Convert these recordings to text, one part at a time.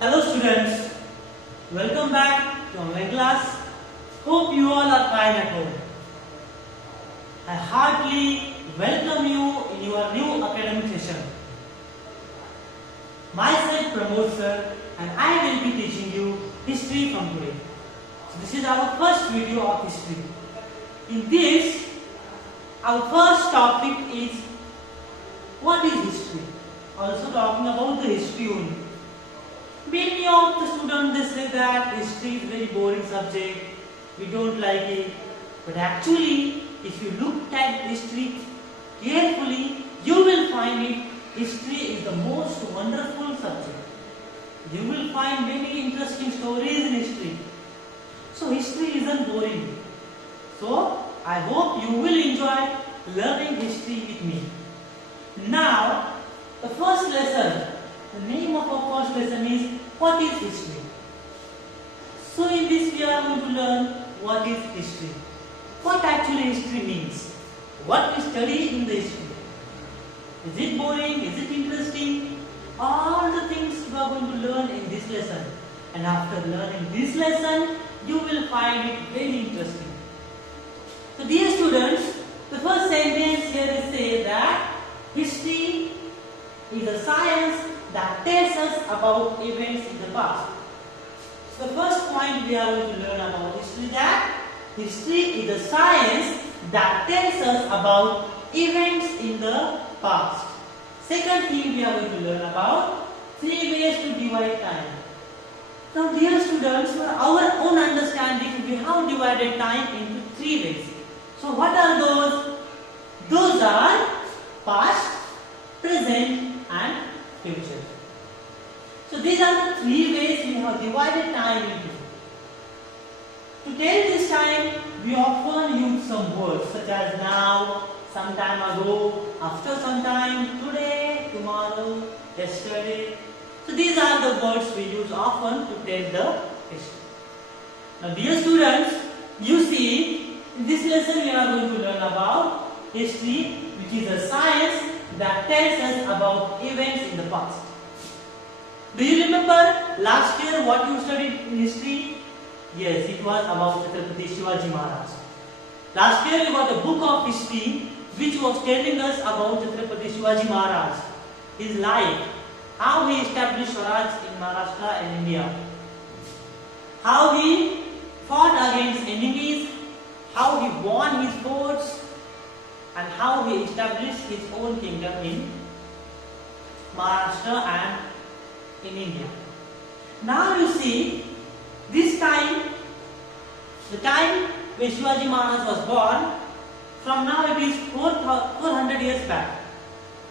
Hello students, welcome back to online class. Hope you all are fine at home. I heartily welcome you in your new academic session. Myself Pramod sir and I will be teaching you history from today. So this is our first video of history. In this, our first topic is what is history? Also talking about the history only. Many of the students they say that history is very boring subject, we don't like it. But actually, if you look at history carefully, you will find it. History is the most wonderful subject. You will find many interesting stories in history. So history isn't boring. So I hope you will enjoy learning history with me. Now, the first lesson. The name of our first lesson is what is history? So in this we are going to learn what is history. What actually history means. What we study in the history. Is it boring? Is it interesting? All the things we are going to learn in this lesson. And after learning this lesson, you will find it very interesting. So dear students, the first sentence here is say that history is a science that tells us about events in the past. So the first point we are going to learn about history that history is a science that tells us about events in the past. Second thing we are going to learn about 3 ways to divide time. Now dear students, for our own understanding we have divided time into 3 ways. So what are those? Those are past, present and future. So these are the 3 ways we have divided time into. To tell this time, we often use some words such as now, some time ago, after some time, today, tomorrow, yesterday. So these are the words we use often to tell the history. Now dear students, you see, in this lesson we are going to learn about history, which is a science that tells us about events in the past. Do you remember last year what you studied in history? Yes, it was about Chhatrapati Shivaji Maharaj. Last year we got a book of history which was telling us about Chhatrapati Shivaji Maharaj, his life, how he established Swaraj in Maharashtra and India, how he fought against enemies, how he won his forts, and how he established his own kingdom in Maharashtra and in India. Now you see, this time, the time when Shivaji Maharaj was born, from now it is 400 years back.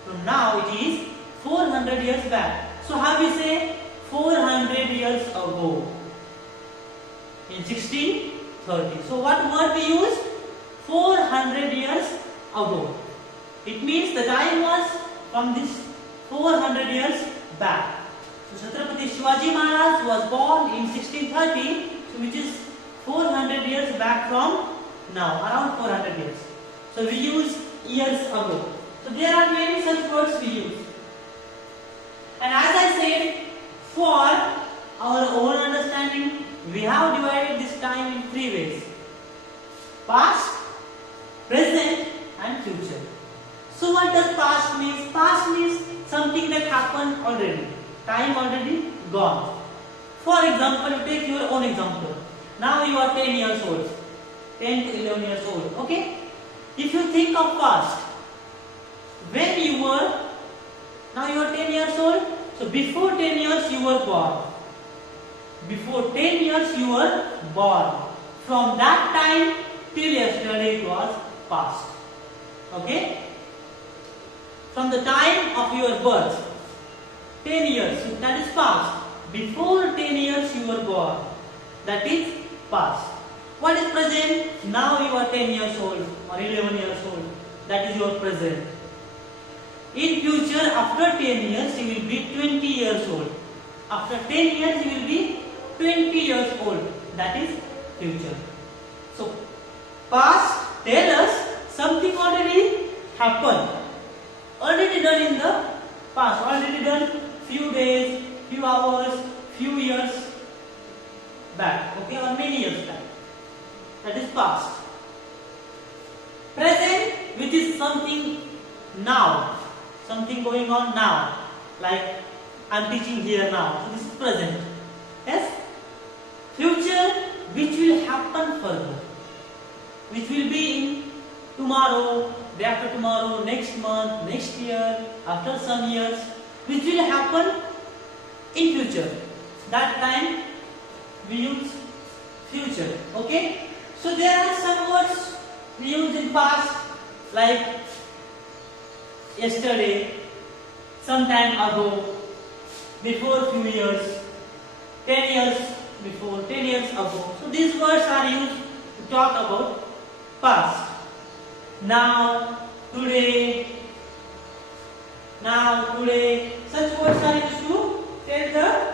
From now it is 400 years back. So how we say 400 years ago? In 1630. So what word we use? 400 years ago. It means the time was from this 400 years back. So Chhatrapati Shivaji Maharaj was born in 1630, so which is 400 years back from now, around 400 years. So we use years ago. So there are many such words we use. And as I said, for our own understanding, we have divided this time in 3 ways. Past, present and future. So what does past mean? Past means something that happened already. Time already gone. For example, you take your own example. Now you are 10 years old. 10 to 11 years old. Okay? If you think of past, when you were, now you are 10 years old. So before 10 years you were born. Before 10 years you were born. From that time till yesterday it was past. Okay? From the time of your birth, 10 years, so that is past. Before 10 years you were born, that is past. What is present? Now you are 10 years old or 11 years old, that is your present. In future, after 10 years you will be 20 years old. After 10 years you will be 20 years old, that is future. So past tell us something already happened, already done in the past, already done few days, few hours, few is past. Present, which is something now, something going on now, like I am teaching here now. So this is present. Yes. Future, which will happen further, which will be in tomorrow, day after tomorrow, next month, next year, after some years, which will happen in future. That time we use future. Okay. So there are some words we use in past, like yesterday, some time ago, before few years, 10 years before, 10 years ago. So these words are used to talk about past. Now, today, such words are used to tell the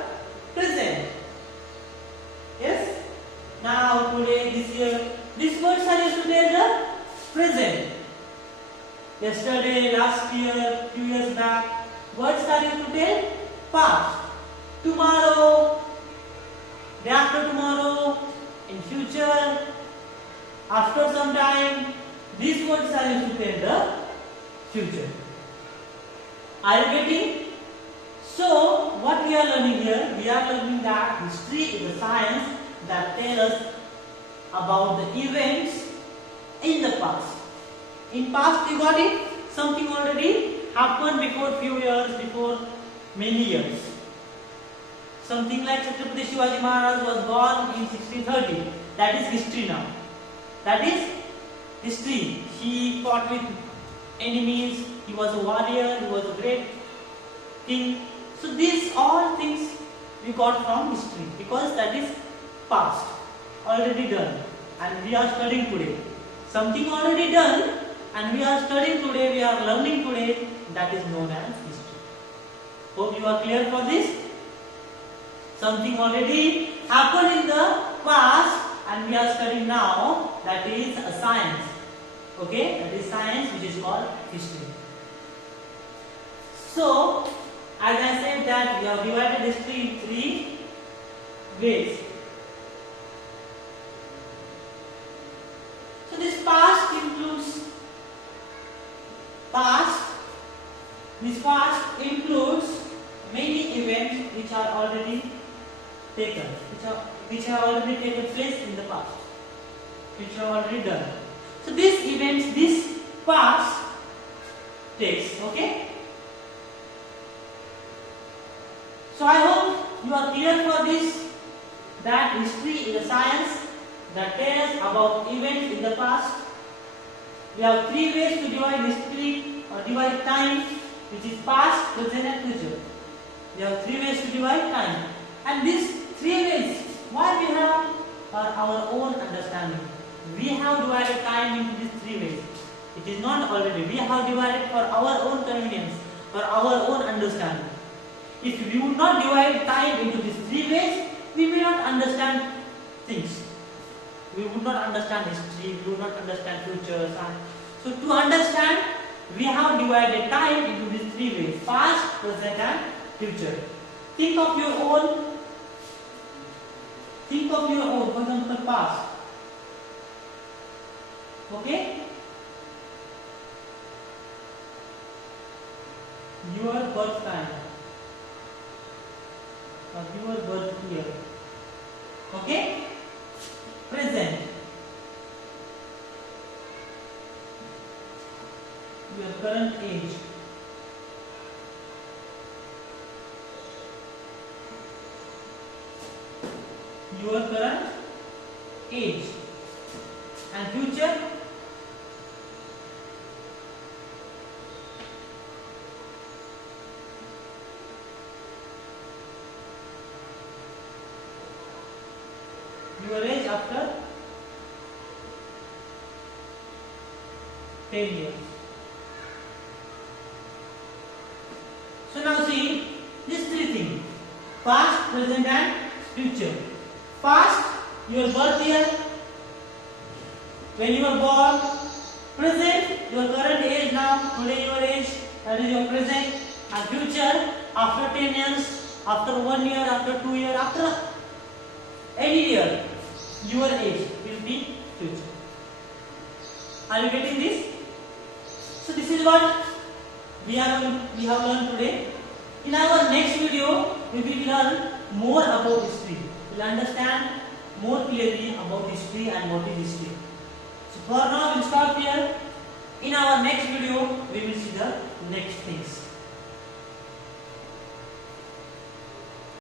present. Yes? Now, today, this year, these words are used to tell the present. Yesterday, last year, few years back, words are used to tell past. Tomorrow, day after tomorrow, in future, after some time, these words are used to tell the future. Are you getting? So, what we are learning here? We are learning that history is a science that tells us about the events in the past. In past, you got it? Something already happened before few years, before many years. Something like Chhatrapati Shivaji Maharaj was born in 1630. That is history now. That is history. He fought with enemies. He was a warrior. He was a great king. So these all things we got from history because that is past, already done, and we are studying today. Something already done and we are studying today, we are learning today, that is known as history. Hope you are clear for this. Something already happened in the past and we are studying now, that is a science. Okay, that is science which is called history. So, as I said that we have divided history in three ways. So this past includes many events which are already taken, which have already taken place in the past, which are already done. So these events, this past takes, okay? So I hope you are clear for this, that history is a science that tells about events in the past. We have three ways to divide history or divide time, which is past, present and future. We have three ways to divide time. And these three ways, why we have for our own understanding. We have divided time into these three ways. It is not already. We have divided for our own convenience, for our own understanding. If we would not divide time into these three ways, we may not understand things. We would not understand history, we would not understand future, science. So to understand, we have divided time into these three ways: past, present and future. Think of your own, for example, past. Okay? Your birth time or your birth year. Okay? Present, your current age. Your current age. And future, your age after 10 years. So now see these three things: past, present and future. Past, your birth year, when you were born. Present, your current age now, today your age, that is your present. And future, after 10 years, after 1 year, after 2 years, after any year, your age will be future. Are you getting this? So this is what we have learned today. In our next video, we will learn more about history. We will understand more clearly about history and what is history. So for now, we will stop here. In our next video, we will see the next things.